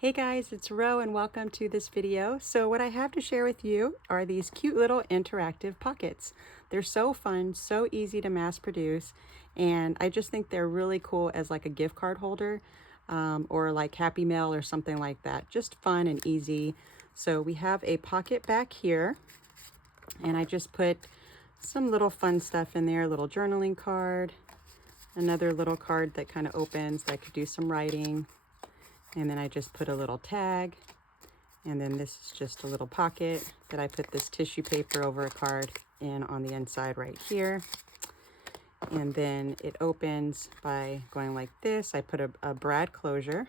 Hey guys, it's Ro and welcome to this video. So what I have to share with you are these cute little interactive pockets. They're so fun, so easy to mass produce, and I just think they're really cool as like a gift card holder or like Happy Mail or something like that. Just fun and easy. So we have a pocket back here, and I just put some little fun stuff in there, a little journaling card, another little card that kind of opens that I could do some writing. And then I just put a little tag, and then this is just a little pocket that I put this tissue paper over a card in on the inside right here. And then it opens by going like this. I put a brad closure,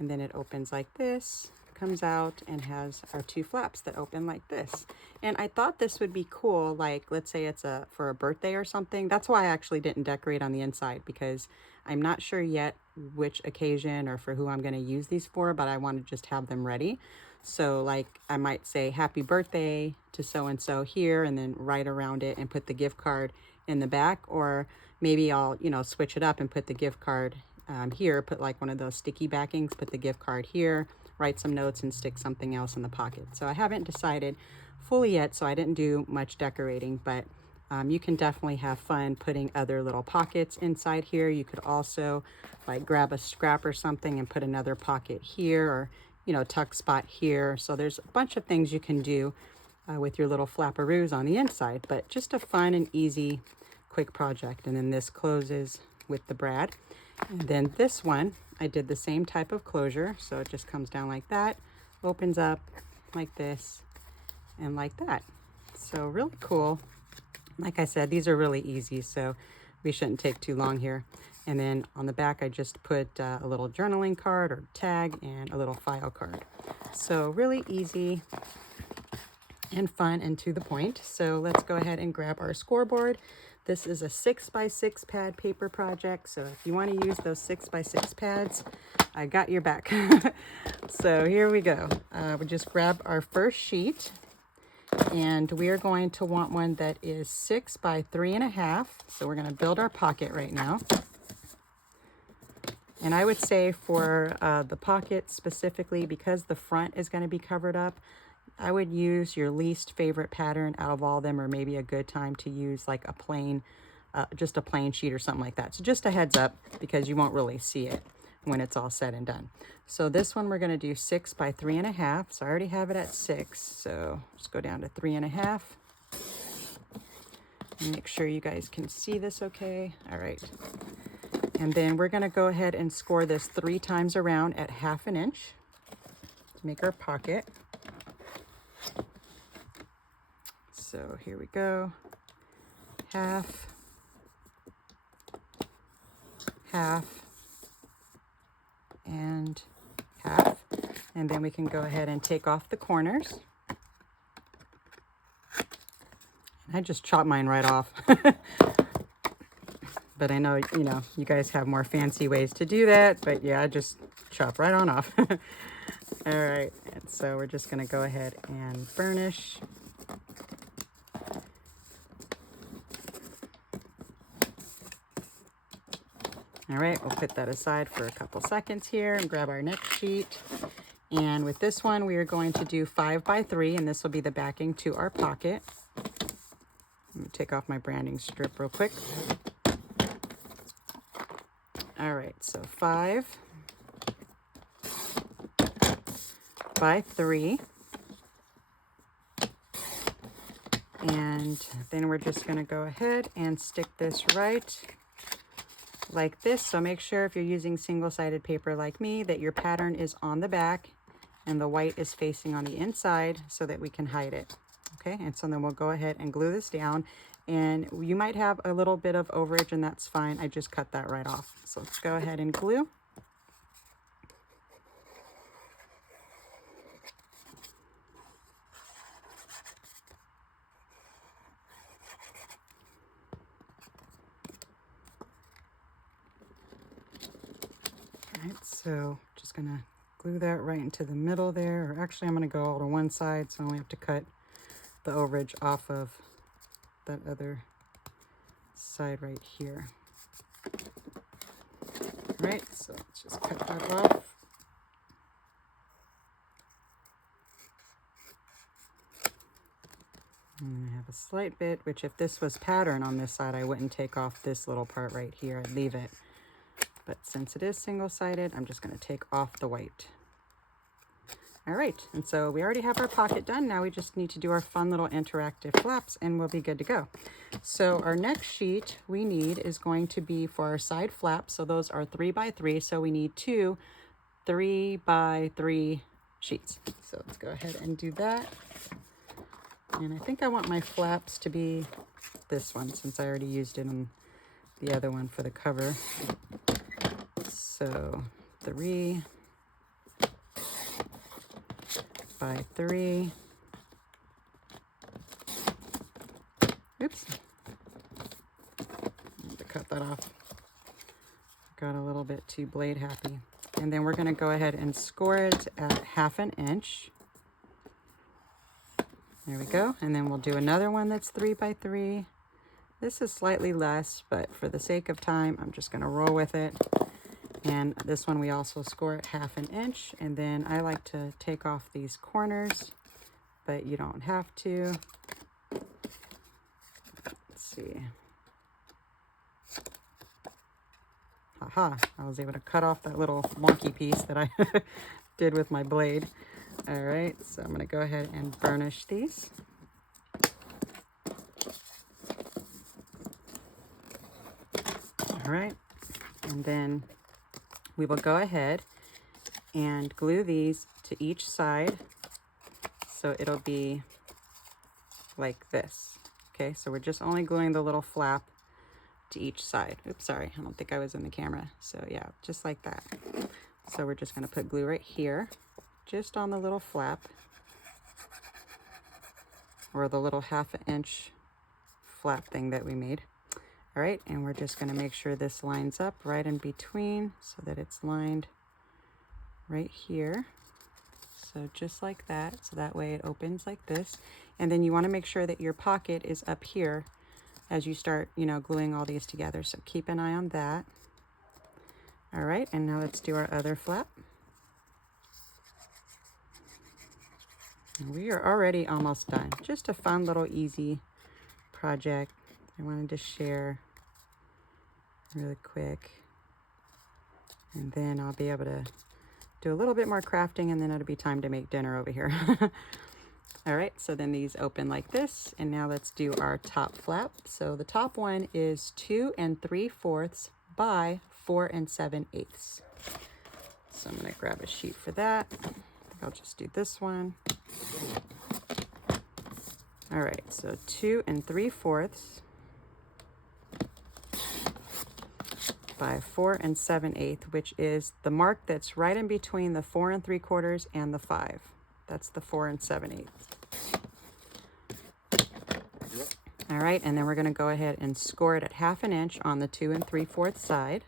and then it opens like this, comes out and has our two flaps that open like this. And I thought this would be cool, like let's say it's for a birthday or something. That's why I actually didn't decorate on the inside, because I'm not sure yet which occasion or for who I'm going to use these for, but I want to just have them ready. So like I might say happy birthday to so and so here, and then write around it and put the gift card in the back. Or maybe I'll switch it up and put the gift card here, put like one of those sticky backings, put the gift card here, write some notes, and stick something else in the pocket. So I haven't decided fully yet, so I didn't do much decorating, but you can definitely have fun putting other little pockets inside here. You could also like grab a scrap or something and put another pocket here, or tuck spot here. So there's a bunch of things you can do with your little flapperoos on the inside, but just a fun and easy quick project. And then this closes with the brad. And then this one, I did the same type of closure. So it just comes down like that, opens up like this, and like that. So really cool. Like I said, these are really easy, so we shouldn't take too long here. And then on the back, I just put a little journaling card or tag and a little file card. So really easy and fun and to the point. So let's go ahead and grab our scoreboard. This is a 6x6 pad paper project. So if you want to use those 6x6 pads, I got your back. So here we go. We just grab our first sheet, and we are going to want one that is 6 by 3.5. So we're going to build our pocket right now. And I would say for the pocket specifically, because the front is going to be covered up, I would use your least favorite pattern out of all of them, or maybe a good time to use like a plain, just a plain sheet or something like that. So just a heads up, because you won't really see it when it's all said and done. So this one we're going to do 6 by 3.5. So I already have it at 6. So let's go down to 3.5. Make sure you guys can see this okay. All right. And then we're going to go ahead and score this 3 times around at 1/2 inch to make our pocket. So here we go. 1/2, 1/2, and 1/2. And then we can go ahead and take off the corners. I just chopped mine right off. But I know, you guys have more fancy ways to do that. But yeah, I just chop right on off. All right, and so we're just going to go ahead and burnish. All right, we'll put that aside for a couple seconds here and grab our next sheet. And with this one, we are going to do 5 by 3, and this will be the backing to our pocket. Let me take off my branding strip real quick. All right, so 5 by 3. And then we're just going to go ahead and stick this right like this. So make sure if you're using single-sided paper like me that your pattern is on the back and the white is facing on the inside so that we can hide it. Okay, and so then we'll go ahead and glue this down. And you might have a little bit of overage, and that's fine. I just cut that right off. So let's go ahead and glue. All right, so just gonna glue that right into the middle there. Or actually, I'm gonna go all to one side, so I only have to cut the overage off of that other side right here. All right, so let's just cut that off. And I have a slight bit, which if this was pattern on this side, I wouldn't take off this little part right here. I'd leave it. But since it is single-sided, I'm just going to take off the white. All right, and so we already have our pocket done. Now we just need to do our fun little interactive flaps and we'll be good to go. So our next sheet we need is going to be for our side flaps. So those are 3 by 3. So we need 2 3 by 3 sheets. So let's go ahead and do that. And I think I want my flaps to be this one since I already used it on the other one for the cover. So 3 by 3. Oops. I have to cut that off. Got a little bit too blade happy. And then we're going to go ahead and score it at 1/2 inch. There we go. And then we'll do another one that's 3 by 3. This is slightly less, but for the sake of time, I'm just going to roll with it. And this one we also score at 1/2 inch. And then I like to take off these corners, but you don't have to. Let's see. Haha, I was able to cut off that little wonky piece that I did with my blade. All right, so I'm going to go ahead and burnish these. All right, and then we will go ahead and glue these to each side. So it'll be like this. Okay, so we're just only gluing the little flap to each side. Oops, sorry, I don't think I was in the camera. So yeah, just like that. So we're just gonna put glue right here, just on the little flap, or the little 1/2 inch flap thing that we made. All right, and we're just gonna make sure this lines up right in between so that it's lined right here. So just like that, so that way it opens like this. And then you wanna make sure that your pocket is up here as you start, gluing all these together. So keep an eye on that. All right, and now let's do our other flap. And we are already almost done. Just a fun little easy project I wanted to share really quick. And then I'll be able to do a little bit more crafting and then it'll be time to make dinner over here. All right, so then these open like this, and now let's do our top flap. So the top one is 2 3/4 by 4 7/8. So I'm gonna grab a sheet for that. I think I'll just do this one. All right, so 2 3/4 by 4 7/8, which is the mark that's right in between the 4 3/4 and the 5. That's the 4 7/8. All right, and then we're going to go ahead and score it at 1/2 inch on the 2 3/4 side.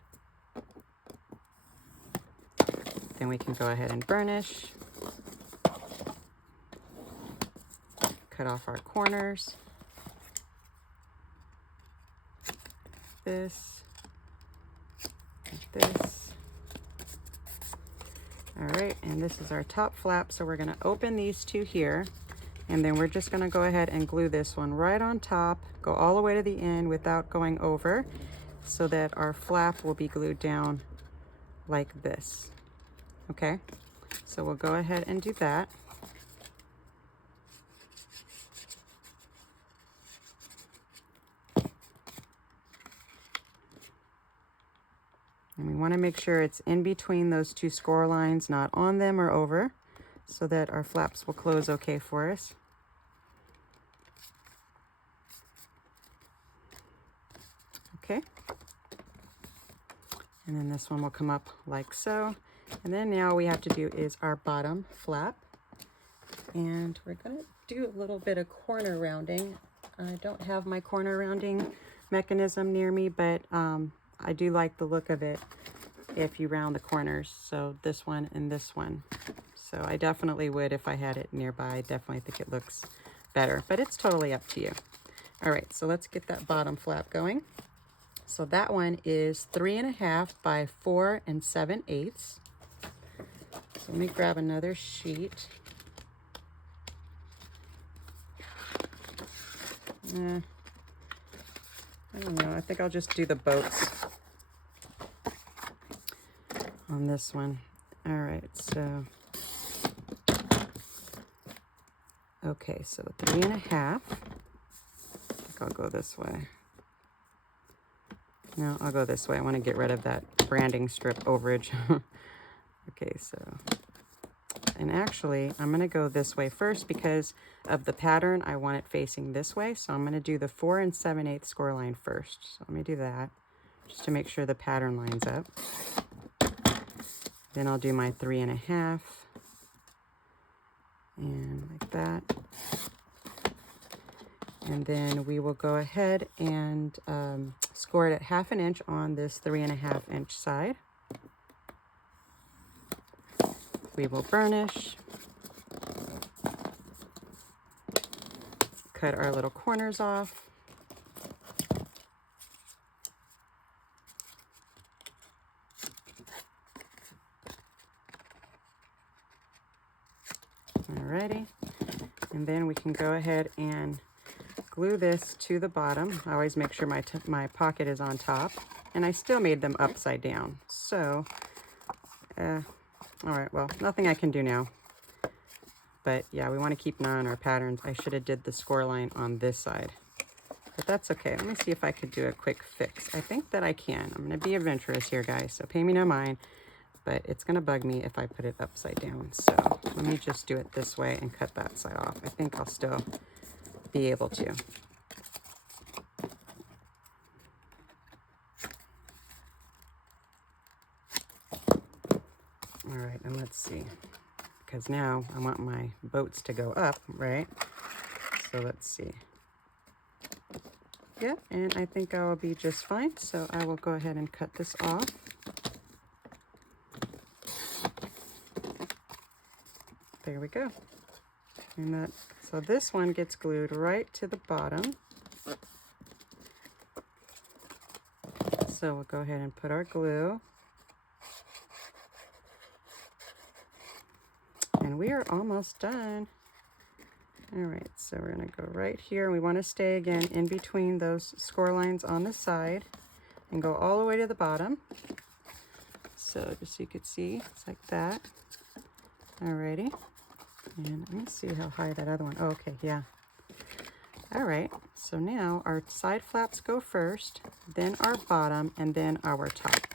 Then we can go ahead and burnish. Cut off our corners. This. Like this. All right, and this is our top flap. So we're going to open these two here. And then we're just going to go ahead and glue this one right on top, go all the way to the end without going over, so that our flap will be glued down like this. Okay, so we'll go ahead and do that. And we want to make sure it's in between those two score lines, not on them or over, so that our flaps will close okay for us. Okay. And then this one will come up like so. And then now all we have to do is our bottom flap. And we're going to do a little bit of corner rounding. I don't have my corner rounding mechanism near me, but I do like the look of it if you round the corners. So this one and this one. So I definitely would if I had it nearby. I definitely think it looks better, but it's totally up to you. All right, so let's get that bottom flap going. So that one is 3 1/2 by 4 7/8. So let me grab another sheet. I don't know. I think I'll just do the boats on this one. All right, so okay, so 3.5. I think I'll go this way. No, I'll go this way. I want to get rid of that branding strip overage. Okay, so, and actually, I'm going to go this way first because of the pattern. I want it facing this way, so I'm going to do the 4 7/8 score line first. So let me do that, just to make sure the pattern lines up. Then I'll do my 3.5, and like that. And then we will go ahead and score it at 1/2 inch on this 3.5 inch side. We will burnish, cut our little corners off. Alrighty, and then we can go ahead and glue this to the bottom. I always make sure my pocket is on top, and I still made them upside down. So, all right, well, nothing I can do now. But yeah, we want to keep an eye on our patterns. I should have did the score line on this side, but that's okay. Let me see if I could do a quick fix. I think that I can. I'm going to be adventurous here, guys, so pay me no mind, but it's going to bug me if I put it upside down. So let me just do it this way and cut that side off. I think I'll still be able to. All right, and let's see, because now I want my boats to go up, right? So let's see. Yeah, and I think I will be just fine. So I will go ahead and cut this off. There we go. And that, so this one gets glued right to the bottom. So we'll go ahead and put our glue. And we are almost done. All right, so we're gonna go right here. We wanna stay again in between those score lines on the side and go all the way to the bottom. So just so you could see, it's like that. Alrighty. And let me see how high that other one, oh, okay, yeah. All right, so now our side flaps go first, then our bottom, and then our top.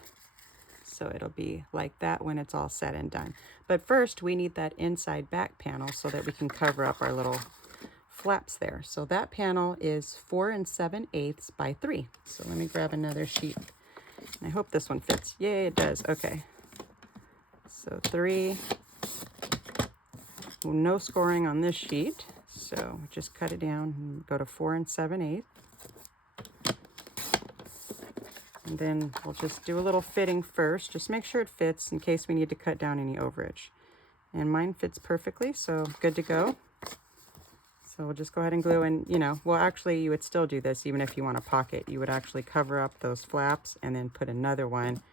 So it'll be like that when it's all said and done. But first, we need that inside back panel so that we can cover up our little flaps there. So that panel is 4 7/8 by 3. So let me grab another sheet. I hope this one fits. Yay, it does. Okay. So 3. No scoring on this sheet. So just cut it down and go to 4 7/8. And then we'll just do a little fitting first. Just make sure it fits in case we need to cut down any overage. And mine fits perfectly, so good to go. So we'll just go ahead and glue, and you know, well, actually you would still do this even if you want a pocket. You would actually cover up those flaps and then put another one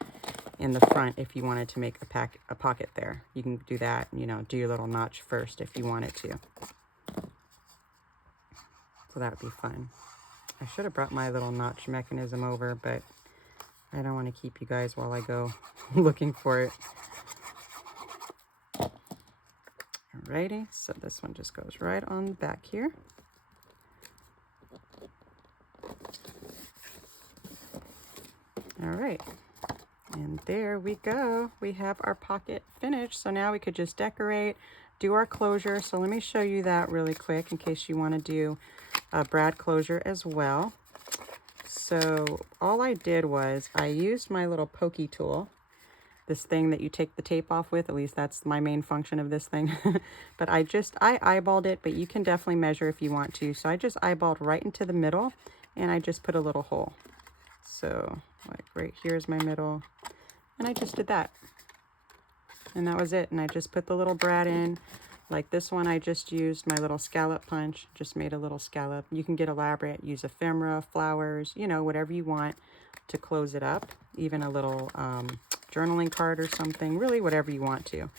in the front if you wanted to make a pocket there. You can do that, you know, do your little notch first if you wanted to. So that would be fun. I should have brought my little notch mechanism over, but I don't want to keep you guys while I go looking for it. Alrighty, so this one just goes right on the back here. All right, and there we go. We have our pocket finished. So now we could just decorate, do our closure. So let me show you that really quick in case you want to do a brad closure as well. So all I did was I used my little pokey tool, this thing that you take the tape off with. At least that's my main function of this thing. But I eyeballed it, but you can definitely measure if you want to. So I just eyeballed right into the middle, and I just put a little hole. So like right here's my middle, and I just did that. And that was it. And I just put the little brad in. Like this one, I just used my little scallop punch, just made a little scallop. You can get elaborate, use ephemera, flowers, you know, whatever you want to close it up. Even a little journaling card or something, really whatever you want to.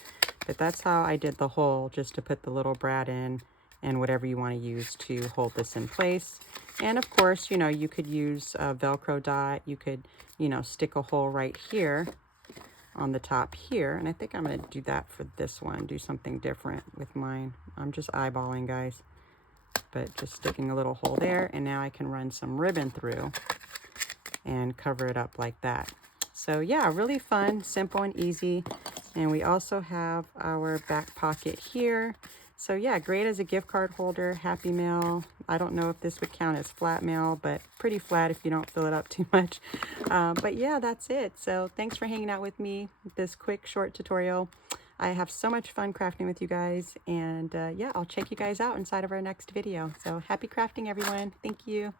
But that's how I did the hole, just to put the little brad in and whatever you want to use to hold this in place. And of course, you know, you could use a Velcro dot. You could, you know, stick a hole right here on the top here. And I think I'm going to do that for this one, do something different with mine. I'm just eyeballing, guys, but just sticking a little hole there. And now I can run some ribbon through and cover it up like that. So yeah, really fun, simple and easy. And we also have our back pocket here. So yeah, great as a gift card holder, Happy Mail. I don't know if this would count as flat mail, but pretty flat if you don't fill it up too much. But yeah, that's it. So thanks for hanging out with me with this quick short tutorial. I have so much fun crafting with you guys. And yeah, I'll check you guys out inside of our next video. So happy crafting, everyone. Thank you.